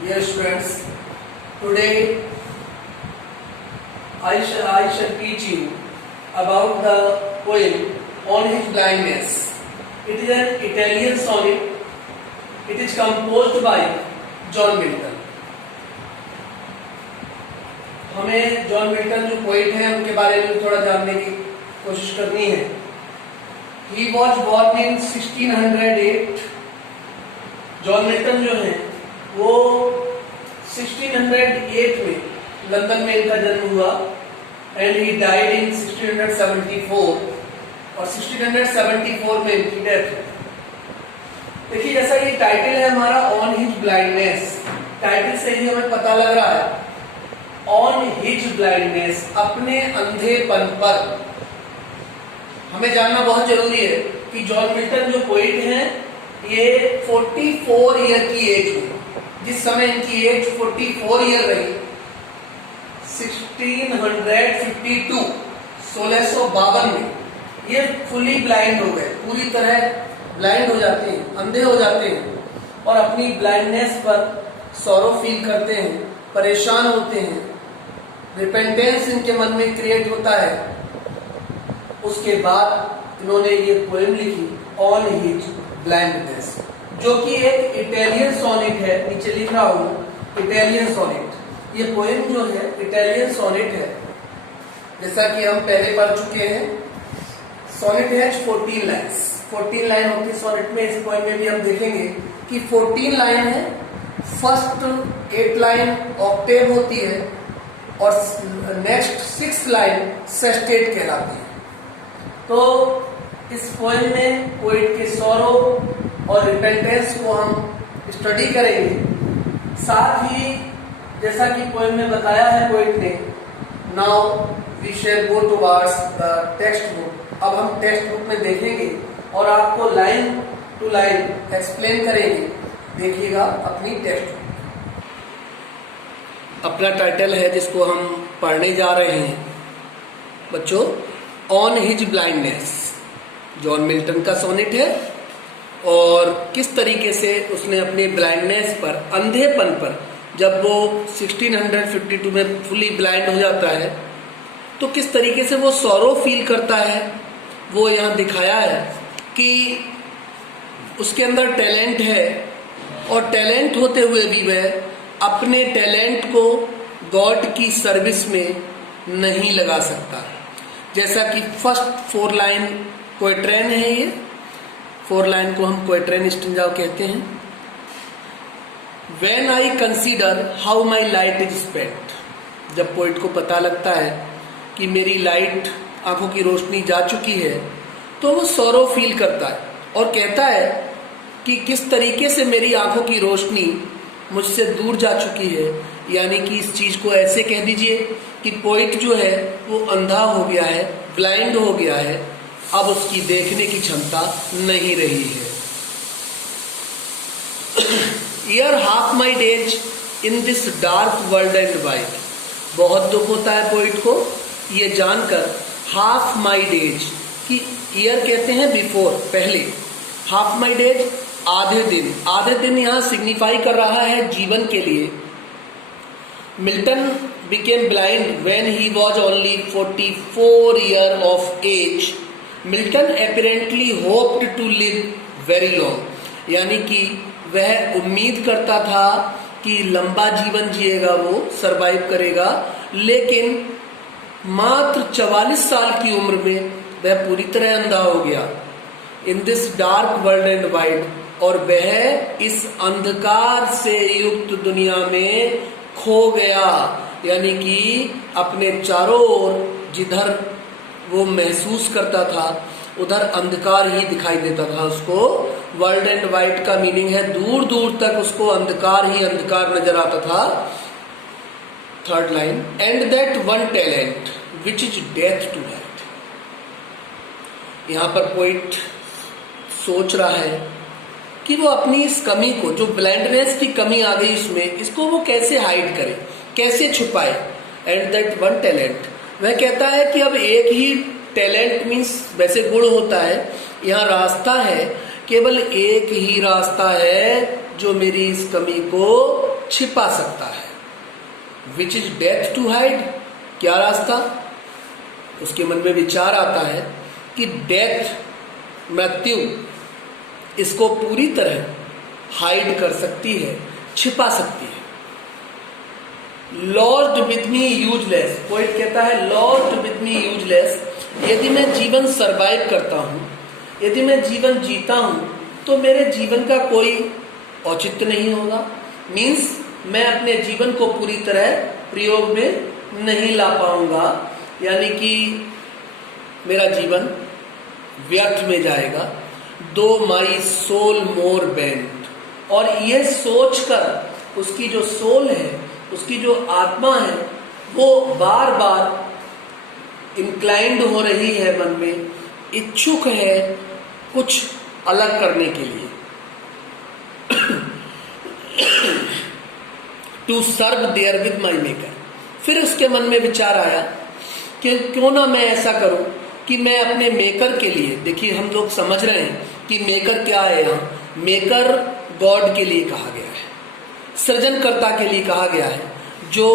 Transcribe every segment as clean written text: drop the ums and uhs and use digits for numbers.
Dear students, today I shall teach you about the poem On His Blindness. It is an Italian sonnet. It is composed by John Milton. हमें John Milton जो poet हैं उनके बारे में थोड़ा जानने की कोशिश करनी है. He was born in 1608. John Milton जो हैं वो 1608 में लंदन में इनका जन्म हुआ एंड ही डाइड इन 1674 और 1674 में इनकी डेथ हुई. देखिए जैसा ये टाइटल है हमारा ऑन हिज ब्लाइंडनेस, टाइटल से ही हमें पता लग रहा है ऑन हिज ब्लाइंडनेस, अपने अंधेपन पर. हमें जानना बहुत जरूरी है कि जॉन मिल्टन जो पोइट हैं ये 44 ईयर की एज में, जिस समय इनकी एज 44 ईयर रही 1652 में ये फुली ब्लाइंड हो गए, पूरी तरह ब्लाइंड हो जाते हैं, अंधे हो जाते हैं और अपनी ब्लाइंडनेस पर सॉरो फील करते हैं, परेशान होते हैं. रिपेंटेंस इनके मन में क्रिएट होता है. उसके बाद इन्होंने ये पोएम लिखी ऑन हिज ब्लाइंडनेस, जो कि एक इटालियन सोनेट है. नीचे लिख रहा हूं इटालियन सोनेट. ये पोएम जो है इटालियन सोनेट है, जैसा कि हम पहले पढ़ चुके हैं. सोनेट है 14 लाइन्स, 14 लाइन होती है सोनेट में. इस पोएम में भी हम देखेंगे कि 14 लाइन है. फर्स्ट 8 लाइन ऑक्टेव होती है और नेक्स्ट 6 लाइन सेस्टेट कहलाती है. तो इस पोएम में पोइट के सॉरो और रिपेंटेंस को हम स्टडी करेंगे. साथ ही जैसा कि पोएम में बताया है पोइट ने, now we shall go towards the text book. अब हम टेक्स्ट बुक में देखेंगे और आपको लाइन टू लाइन एक्सप्लेन करेंगे. देखिएगा अपनी टेक्स्ट बुक. अपना टाइटल है जिसको हम पढ़ने जा रहे हैं बच्चों, on his blindness. John Milton का सोनेट है और किस तरीके से उसने अपने ब्लाइंडनेस पर, अंधेपन पर, जब वो 1652 में फुली ब्लाइंड हो जाता है तो किस तरीके से वो सॉरो फील करता है, वो यहाँ दिखाया है कि उसके अंदर टैलेंट है और टैलेंट होते हुए भी वह अपने टैलेंट को गॉड की सर्विस में नहीं लगा सकता. जैसा कि फर्स्ट 4 लाइन क्वेट्रेन है. ये 4 लाइन को हम क्वेट्रेन स्टेंजा कहते हैं. When I consider how my light is spent, जब पोइट को पता लगता है कि मेरी लाइट, आंखों की रोशनी जा चुकी है, तो वो सॉरो फील करता है और कहता है कि किस तरीके से मेरी आंखों की रोशनी मुझसे दूर जा चुकी है. यानी कि इस चीज को ऐसे कह दीजिए कि पोइट जो है वो अंधा हो गया है, ब्लाइंड हो गया है, अब उसकी देखने की क्षमता नहीं रही है. Here half my days in this dark world and wide. बहुत दुख होता है पोइट को ये जानकर हाफ माई डेज कि ईयर कहते हैं बिफोर, पहले. हाफ माई डेज आधे दिन. आधे दिन यहाँ सिग्निफाई कर रहा है जीवन के लिए. Milton became blind when he was only 44 years of age. Milton apparently hoped to live very long. यानी कि वह उम्मीद करता था कि लंबा जीवन जिएगा, वो सरवाइव करेगा, लेकिन मात्र 44 साल की उम्र में वह पूरी तरह अंधा हो गया. In this dark world and wide, और वह इस अंधकार से युक्त दुनिया में खो गया. यानी कि अपने चारों ओर जिधर वो महसूस करता था उधर अंधकार ही दिखाई देता था उसको. वर्ल्ड एंड वाइड का मीनिंग है दूर दूर तक उसको अंधकार ही अंधकार नजर आता था. 3rd line, and that one talent which is death to light. यहां पर पोइट सोच रहा है कि वो अपनी इस कमी को, जो ब्लाइंडनेस की कमी आ गई उसमें, इसको वो कैसे हाइड करे, कैसे छुपाए. एंड दैट वन टैलेंट, वह कहता है कि अब एक ही टैलेंट मीन्स वैसे गुण होता है, यहाँ रास्ता है, केवल एक ही रास्ता है जो मेरी इस कमी को छिपा सकता है। Which is death to hide, क्या रास्ता? उसके मन में विचार आता है कि डेथ, मृत्यु, इसको पूरी तरह हाइड कर सकती है, छिपा सकती है। Lost with me useless, poet कहता है लॉस्ट विथ मी यूजलेस, यदि मैं जीवन सरवाइव करता हूं, यदि मैं जीवन जीता हूं, तो मेरे जीवन का कोई औचित्य नहीं होगा। मीन्स मैं अपने जीवन को पूरी तरह प्रयोग में नहीं ला पाऊंगा, यानी कि मेरा जीवन व्यर्थ में जाएगा। दो माई सोल मोर बेंट, और यह सोचकर उसकी जो सोल है, उसकी जो आत्मा है, वो बार बार इंक्लाइंड हो रही है, मन में इच्छुक है कुछ अलग करने के लिए, to serve therewith my maker. फिर उसके मन में विचार आया कि क्यों ना मैं ऐसा करूं कि मैं अपने मेकर के लिए, देखिए हम लोग समझ रहे हैं कि मेकर क्या है, यहाँ मेकर गॉड के लिए कहा गया है, सृजनकर्ता के लिए कहा गया है। जो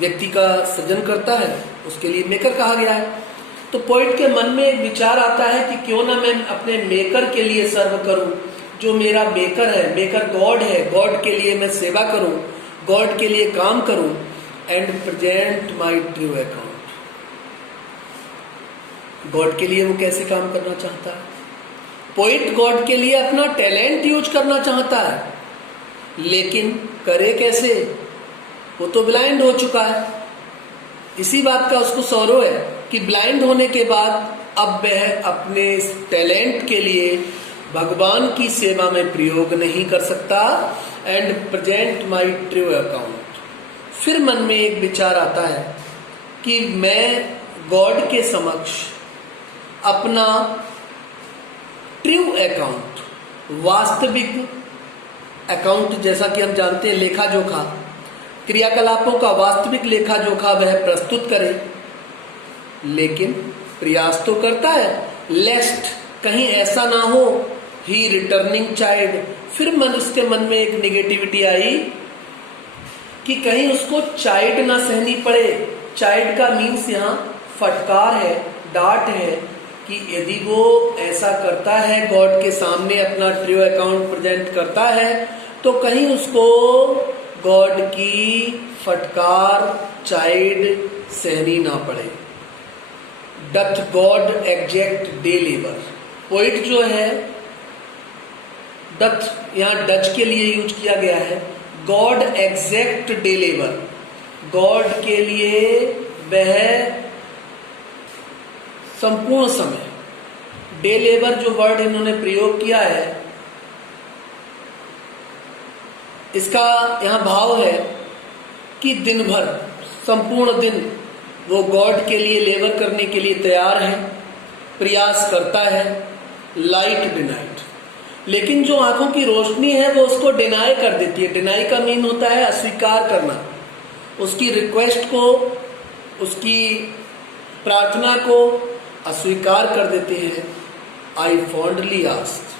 व्यक्ति का सृजन करता है उसके लिए मेकर कहा गया है। तो पोइट के मन में एक विचार आता है कि क्यों ना मैं अपने मेकर के लिए सर्व करूं, जो मेरा मेकर है, मेकर गॉड है, गॉड के लिए मैं सेवा करूं, गॉड के लिए काम करूं, and present my true account. God के लिए वो कैसे काम करना चाहता है? पोइट गॉड के लिए अपना टैलेंट यूज करना चाहता है, लेकिन करे कैसे? वो तो ब्लाइंड हो चुका है। इसी बात का उसको सौरो है कि ब्लाइंड होने के बाद अब वह अपने टैलेंट के लिए भगवान की सेवा में प्रयोग नहीं कर सकता। And present my true account, फिर मन में एक विचार आता है कि मैं गॉड के समक्ष अपना ट्रू अकाउंट, वास्तविक अकाउंट, जैसा कि हम जानते हैं लेखा जोखा, क्रियाकलापों का वास्तविक लेखा जोखा वह प्रस्तुत करे। लेकिन प्रयास तो करता है, लेस्ट कहीं ऐसा ना हो ही रिटर्निंग चाइल्ड। फिर उसके मन में एक निगेटिविटी आई कि कहीं उसको चाइल्ड ना सहनी पड़े। चाइल्ड का मीन्स यहाँ फटकार है, डांट है, कि यदि वो ऐसा करता है, गॉड के सामने अपना ट्रू अकाउंट प्रेजेंट करता है, तो कहीं उसको गॉड की फटकार, चाइल्ड सहनी ना पड़े। Doth God exact day labour, poet जो है डथ यहाँ डच के लिए यूज किया गया है। God exact day labour, God के लिए वह संपूर्ण समय, डे लेबर जो वर्ड इन्होंने प्रयोग किया है, इसका यहाँ भाव है कि दिन भर, संपूर्ण दिन वो गॉड के लिए लेबर करने के लिए तैयार है, प्रयास करता है, लाइट डिनाइट। लेकिन जो आंखों की रोशनी है वो उसको डिनाई कर देती है। डिनाई का मीन होता है अस्वीकार करना, उसकी रिक्वेस्ट को, उसकी प्रार्थना को अस्वीकार कर देते हैं। आई फॉन्डली आस्क,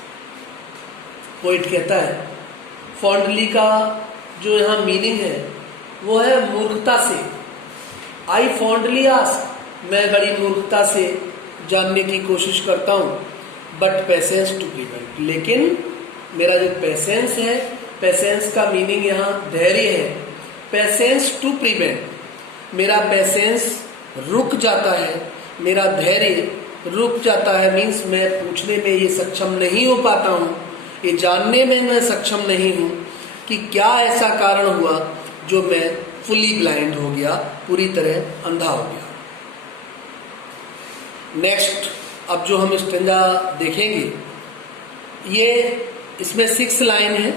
पोइट कहता है, फॉन्डली का जो यहाँ मीनिंग है वो है मूर्खता से। आई फॉन्डली आस्क, मैं बड़ी मूर्खता से जानने की कोशिश करता हूँ, बट पेशेंस टू प्रिवेंट, लेकिन मेरा जो पेशेंस है, पेशेंस का मीनिंग यहाँ धैर्य है। पेशेंस टू प्रिवेंट, मेरा पेशेंस रुक जाता है, मेरा धैर्य रुक जाता है। मीन्स मैं पूछने में ये सक्षम नहीं हो पाता हूँ, ये जानने में मैं सक्षम नहीं हूँ कि क्या ऐसा कारण हुआ जो मैं फुली ब्लाइंड हो गया, पूरी तरह अंधा हो गया। नेक्स्ट, अब जो हम स्टेंजा देखेंगे, ये इसमें 6 लाइन है,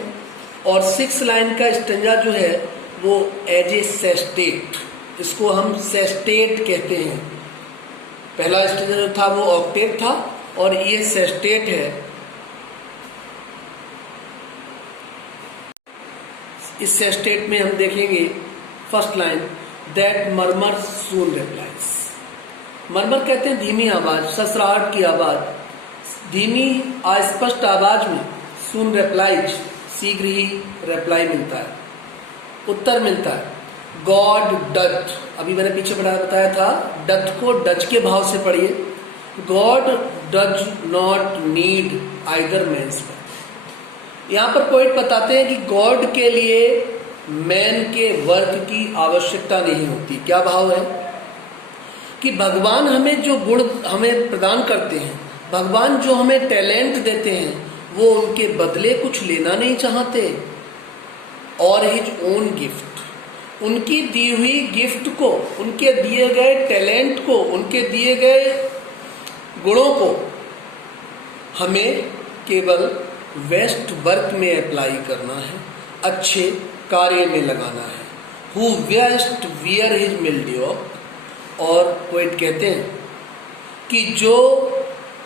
और 6 लाइन का स्टेंजा जो है वो एज ए सेस्टेट, इसको हम सेस्टेट कहते हैं। पहला स्टेंजा जो था वो ऑक्टेव था, और ये सेस्टेट है। इस सेस्टेट में हम देखेंगे first line, that murmur soon replies. Murmur कहते हैं धीमी आवाज, ससराहट की आवाज, धीमी अस्पष्ट आवाज में, सून रिप्लाइज, शीघ्र ही रिप्लाई मिलता है। उत्तर मिलता है गॉड डथ, अभी मैंने पीछे बताया था, डथ को डच के भाव से पढ़िए, God does not need either man's work. यहां पर पोइट बताते हैं कि गॉड के लिए मैन के वर्क की आवश्यकता नहीं होती। क्या भाव है कि भगवान हमें जो गुण हमें प्रदान करते हैं, भगवान जो हमें टैलेंट देते हैं, वो उनके बदले कुछ लेना नहीं चाहते। और हिज ओन गिफ्ट, उनकी दी हुई गिफ्ट को, उनके दिए गए टैलेंट को, उनके दिए गए गुणों को हमें केवल बेस्ट वर्क में अप्लाई करना है, अच्छे कार्य में लगाना है। हु वेस्ट वियर हिज मिल्डियोक। और पोइट कहते हैं कि जो,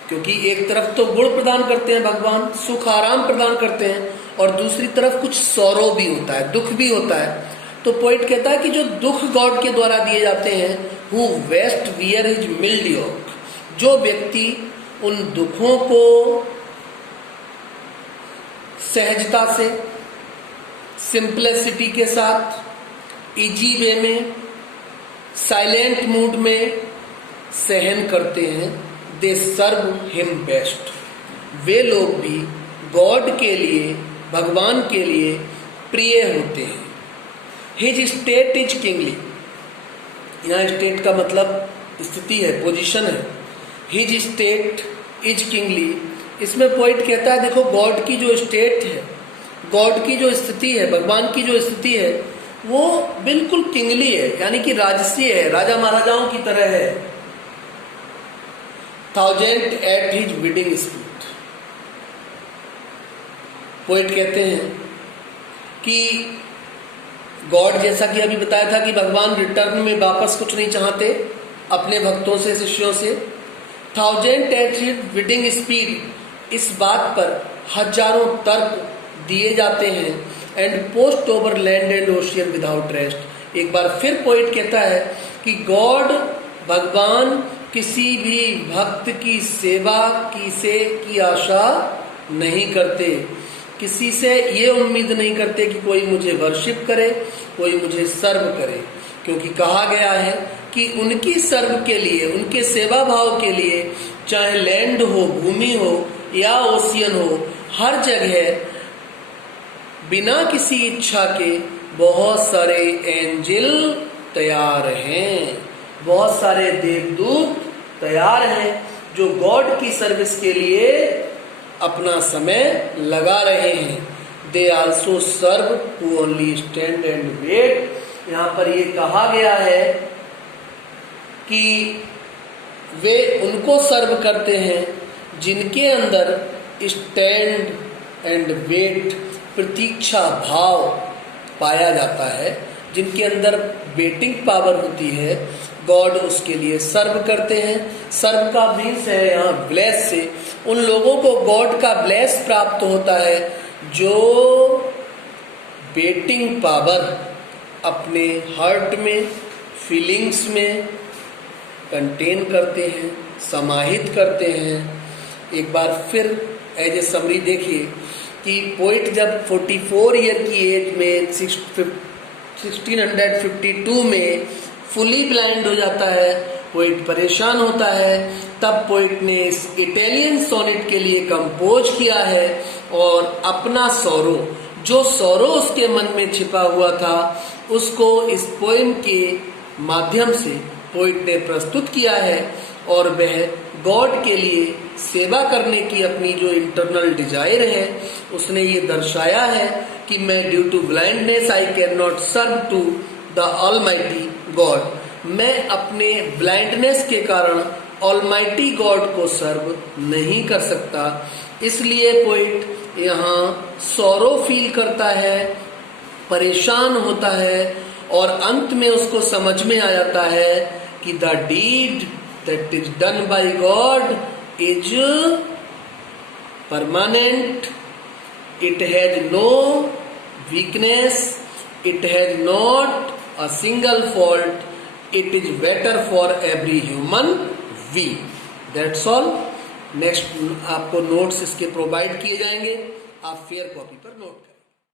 क्योंकि एक तरफ तो गुण प्रदान करते हैं भगवान, सुख आराम प्रदान करते हैं, और दूसरी तरफ कुछ सौरव भी होता है, दुख भी होता है। तो पोइट कहता है कि जो दुख गॉड के द्वारा दिए जाते हैं, हु वेस्ट वियर हिज मिल्डियोक, जो व्यक्ति उन दुखों को सहजता से, सिंपलिसिटी के साथ, इजी वे में, साइलेंट मूड में सहन करते हैं, दे सर्व हिम बेस्ट। वे लोग भी गॉड के लिए, भगवान के लिए प्रिय होते हैं। हिज स्टेट इज किंगली, यहाँ स्टेट का मतलब स्थिति है, पोजीशन है। हिज स्टेट इज किंगली, इसमें पोइट कहता है देखो गॉड की जो स्टेट है, गॉड की जो स्थिति है, भगवान की जो स्थिति है, वो बिल्कुल किंगली है, यानी कि राजसी है, राजा महाराजाओं की तरह है। Thousand at his bidding speed. Poet कहते हैं कि गॉड, जैसा कि अभी बताया था कि भगवान रिटर्न में वापस कुछ नहीं चाहते अपने भक्तों से, शिष्यों से। Thousand at his bidding speed, इस बात पर हजारों तर्क दिए जाते हैं। And post over land and ocean without rest. एक बार फिर पोइट कहता है कि गॉड, भगवान किसी भी भक्त की सेवा की आशा नहीं करते, किसी से ये उम्मीद नहीं करते कि कोई मुझे वर्शिप करे, कोई मुझे सर्व करे, क्योंकि कहा गया है कि उनकी सर्व के लिए, उनके सेवा भाव के लिए, चाहे लैंड हो, भूमि हो या ओशियन हो, हर जगह बिना किसी इच्छा के बहुत सारे एंजल तैयार हैं, बहुत सारे देवदूत तैयार हैं, जो गॉड की सर्विस के लिए अपना समय लगा रहे हैं। They also serve to only stand and wait. यहाँ पर ये कहा गया है कि वे उनको सर्व करते हैं जिनके अंदर स्टैंड एंड वेट, प्रतीक्षा भाव पाया जाता है, जिनके अंदर वेटिंग पावर होती है। गॉड उसके लिए सर्व करते हैं। सर्व का मीन्स है यहाँ ब्लेस से, उन लोगों को गॉड का ब्लेस प्राप्त होता है जो वेटिंग पावर अपने हार्ट में, फीलिंग्स में कंटेन करते हैं, समाहित करते हैं। एक बार फिर एज ए समरी देखिए कि पोइट जब 44 ईयर की एज में 1652 में फुली ब्लाइंड हो जाता है, पोइट परेशान होता है, तब पोइट ने इस इटालियन सोनेट के लिए कंपोज किया है और अपना सौरो, जो सौरो उसके मन में छिपा हुआ था, उसको इस पोएम के माध्यम से पोइट ने प्रस्तुत किया है। और वह गॉड के लिए सेवा करने की अपनी जो इंटरनल डिजायर है, उसने ये दर्शाया है कि मैं due to blindness I can not serve to the almighty God. मैं अपने ब्लाइंडनेस के कारण ऑलमाइटी गॉड को सर्व नहीं कर सकता। इसलिए पोइट यहाँ सौरो फील करता है, परेशान होता है, और अंत में उसको समझ में आ जाता है कि the deed that is done by God is permanent, it has no weakness, it has not a single fault, it is better for every human we. That's all. Next आपको नोट्स इसके प्रोवाइड किए जाएंगे, आप fair copy पर note